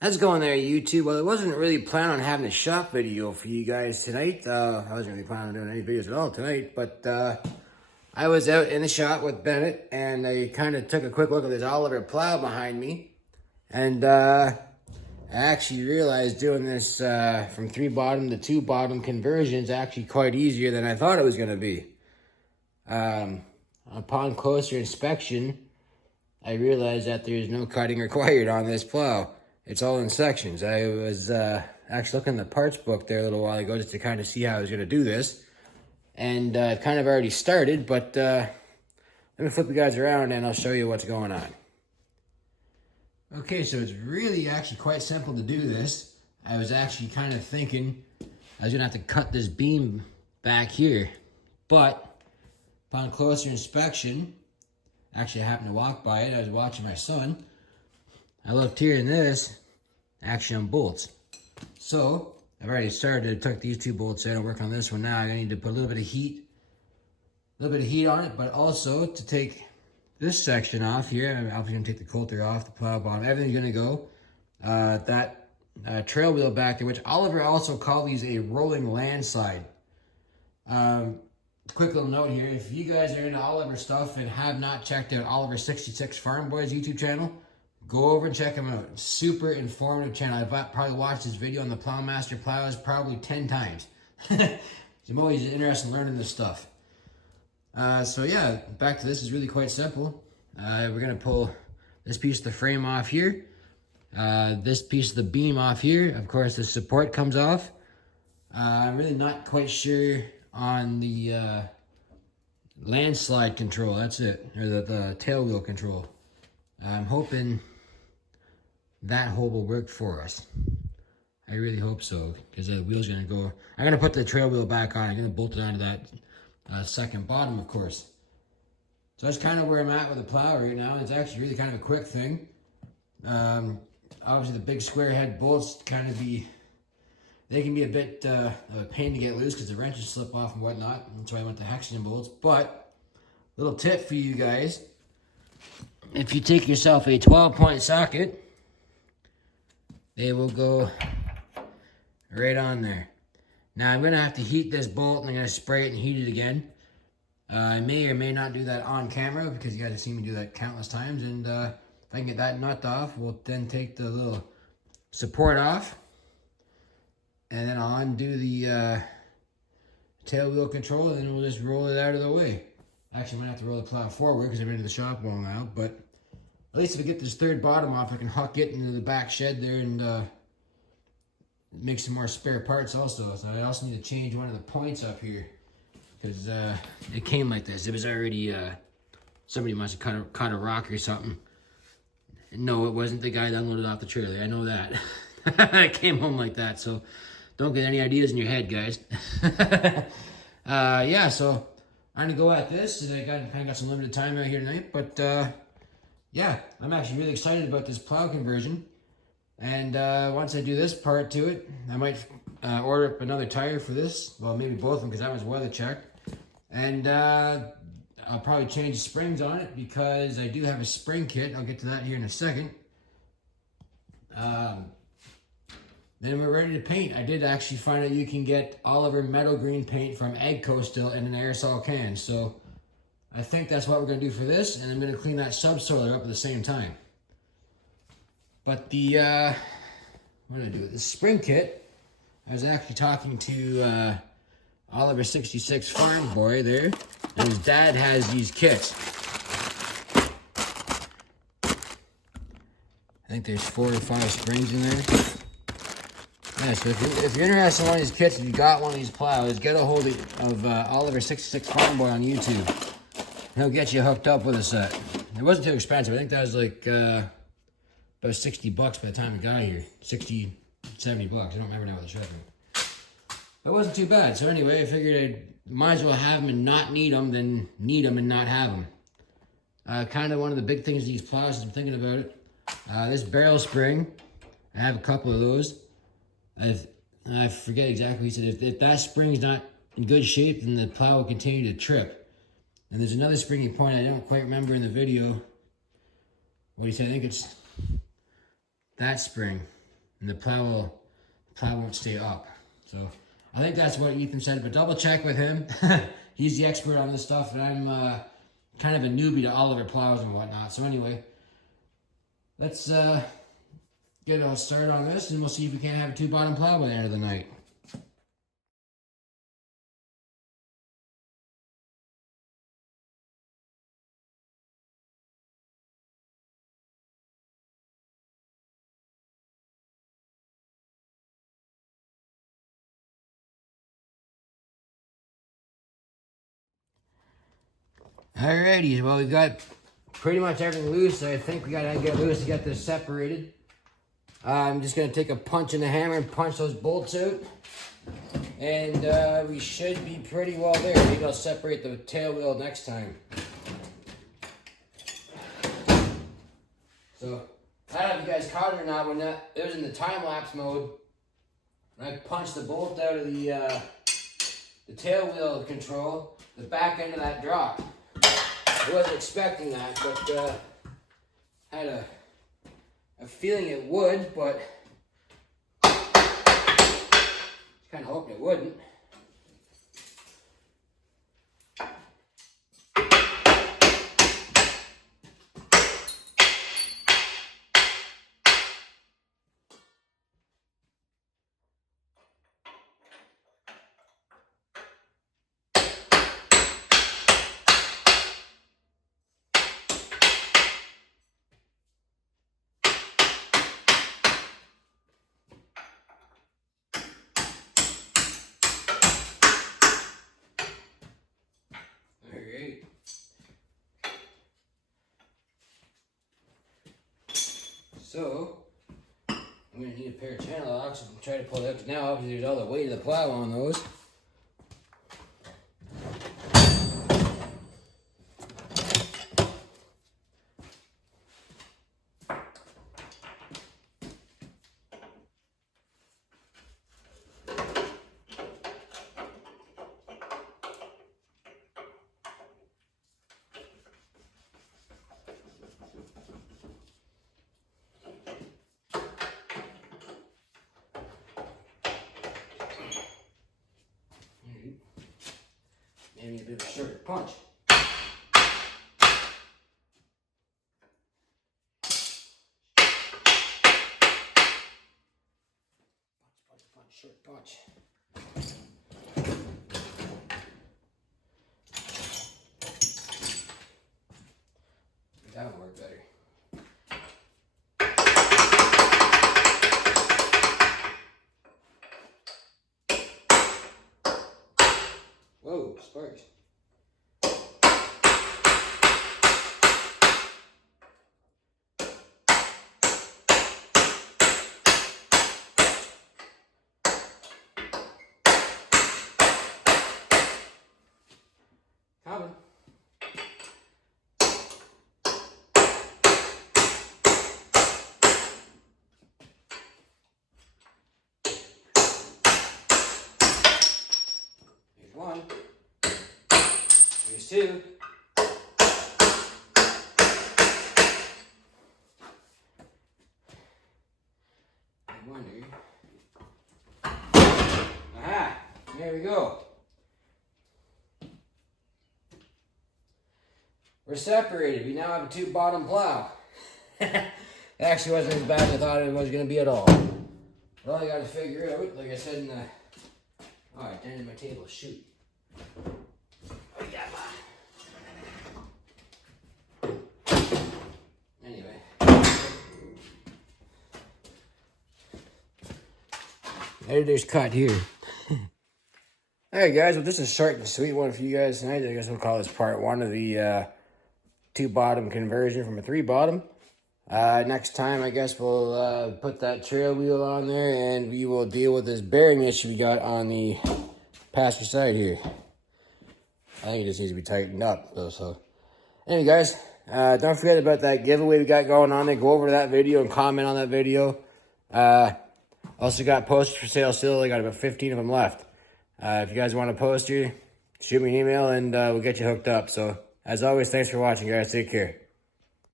How's it going there, YouTube? Well, I wasn't really planning on having a shop video for you guys tonight. I wasn't really planning on doing any videos at all tonight, but I was out in the shop with Bennett, and I kind of took a quick look at this Oliver plow behind me, and I actually realized doing this from 3-bottom to 2-bottom conversion is actually quite easier than I thought it was going to be. Upon closer inspection, I realized that there's no cutting required on this plow. It's all in sections. I was actually looking in the parts book there a little while ago just to kind of see how I was going to do this. And I've kind of already started, but let me flip you guys around and I'll show you what's going on. Okay, so it's really actually quite simple to do this. I was actually kind of thinking I was going to have to cut this beam back here. But upon closer inspection, actually I happened to walk by it. I was watching my son. I looked here and this actually on bolts. So I've already started, took these 2 bolts out and work on this one now. I need to put a little bit of heat on it, but also to take this section off here. I'm obviously gonna take the coulter off, the plow bottom, everything's gonna go. That trail wheel back there, which Oliver also called these a rolling landslide. Quick little note here, if you guys are into Oliver stuff and have not checked out Oliver 66 Farm Boys YouTube channel, go over and check him out. Super informative channel. I've probably watched this video on the Plowmaster plows probably 10 times. I'm always interested in learning this stuff. So yeah, back to this is really quite simple. We're gonna pull this piece of the frame off here. This piece of the beam off here. Of course, the support comes off. I'm really not quite sure on the landslide control. That's it, or the tail wheel control. I'm hoping that hole will work for us. I really hope so, because the wheel's gonna go. I'm gonna put the trail wheel back on. I'm gonna bolt it onto that second bottom, of course. So that's kind of where I'm at with the plow right now. It's actually really kind of a quick thing. Obviously the big square head bolts they can be a bit of a pain to get loose because the wrenches slip off and whatnot. That's why I went to hexagon bolts. But little tip for you guys: if you take yourself a 12-point socket, they will go right on there. Now I'm gonna have to heat this bolt and I'm gonna spray it and heat it again. I may or may not do that on camera because you guys have seen me do that countless times. And if I can get that nut off, we'll then take the little support off, and then I'll undo the tail wheel control, and then we'll just roll it out of the way. Actually, I'm gonna have to roll the plow forward because I've been to the shop long now, but at least if I get this 3rd bottom off, I can huck it into the back shed there and make some more spare parts also. So I also need to change one of the points up here because it came like this. It was already, somebody must have cut a rock or something. No, it wasn't the guy that unloaded off the trailer. I know that. It came home like that, so don't get any ideas in your head, guys. Yeah, so I'm gonna go at this, and I kind of got some limited time out here tonight, but yeah, I'm actually really excited about this plow conversion. And once I do this part to it, I might order up another tire for this. Well, maybe both of them because that one's weather checked. And I'll probably change the springs on it because I do have a spring kit. I'll get to that here in a second. Then we're ready to paint. I did actually find out you can get Oliver metal green paint from Agco still in an aerosol can. So I think that's what we're going to do for this, and I'm going to clean that subsoiler up at the same time. But the, what did I do with the spring kit? I was actually talking to Oliver 66 Farm Boy there, and his dad has these kits. I think there's 4 or 5 springs in there. Yeah, so if you're interested in one of these kits, if you got one of these plows, get a hold of Oliver 66 Farm Boy on YouTube. He'll get you hooked up with a set. It wasn't too expensive. I think that was like about 60 bucks by the time we got here. 60, 70 bucks. I don't remember now what the shipping. But it wasn't too bad. So anyway, I figured I might as well have them and not need them than need them and not have them. Kind of one of the big things with these plows, I'm thinking about it. This barrel spring, I have a couple of those. I forget exactly what he said. If that spring's not in good shape, then the plow will continue to trip. And there's another springy point I don't quite remember in the video what he said. I think it's that spring. and the plow won't stay up. So I think that's what Ethan said, but double check with him. He's the expert on this stuff, and I'm kind of a newbie to Oliver plows and whatnot. So anyway, let's get a start on this, and we'll see if we can't have a 2-bottom plow by the end of the night. Alrighty, well, we've got pretty much everything loose. So I think we gotta get loose to get this separated. I'm just gonna take a punch in the hammer and punch those bolts out. And we should be pretty well there. Maybe I'll separate the tail wheel next time. So, I don't know if you guys caught it or not, when it was in the time-lapse mode, and I punched the bolt out of the tail wheel control, the back end of that dropped. I wasn't expecting that, but had a feeling it would, but kind of hoping it wouldn't. So, I'm going to need a pair of channel locks and try to pull it up. Now, obviously, there's all the weight of the plow on those. Maybe a bit of a shorter punch. Punch, short punch. That would work better. Whoa, sparks. Coming. Here's one. Here's two. I wonder. Aha! There we go. We're separated. We now have a 2-bottom plow. It actually wasn't as bad as I thought it was going to be at all. Well, I got to figure out, like I said in the... Oh, I dented my table. Shoot. Oh, yeah. Anyway. Editor's cut here. Alright guys, well this is a short and sweet one for you guys tonight. I guess we'll call this part 1 of the 2-bottom conversion from a 3-bottom. Next time I guess we'll put that trail wheel on there and we will deal with this bearing issue we got on the passenger side here. I think it just needs to be tightened up though. So anyway guys, don't forget about that giveaway we got going on there. Go over to that video and comment on that video. Also got posters for sale still. I got about 15 of them left. If you guys want a poster, shoot me an email and we'll get you hooked up. So, as always, thanks for watching, guys. Take care.